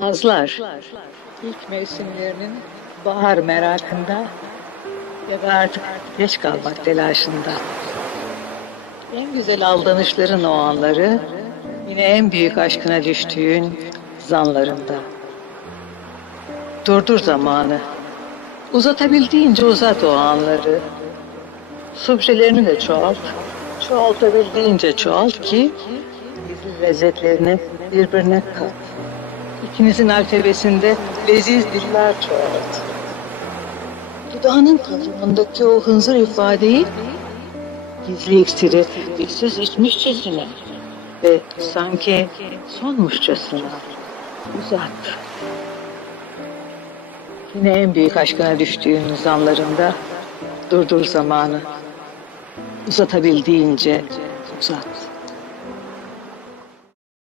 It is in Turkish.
Hazlar ilk mevsimlerinin bahar merakında da artık geç kalmak telaşında. En güzel aldanışların o anları yine en büyük aşkına düştüğün zanlarında. Durdur zamanı. Uzatabildiğince uzat o anları. Subjelerini de çoğalt. Çoğaltabildiğince çoğalt ki gizli lezzetlerini birbirine kat. İkinizin alfabesinde leziz diller çoğalt. Dudağının kıvrımındaki o hınzır ifadeyi gizli iksiri içsiz içmişçesine ve sanki sonmuşçasına uzat. Yine en büyük aşkına düştüğün zanlarında durdur zamanı. Uzatabildiğince uzat.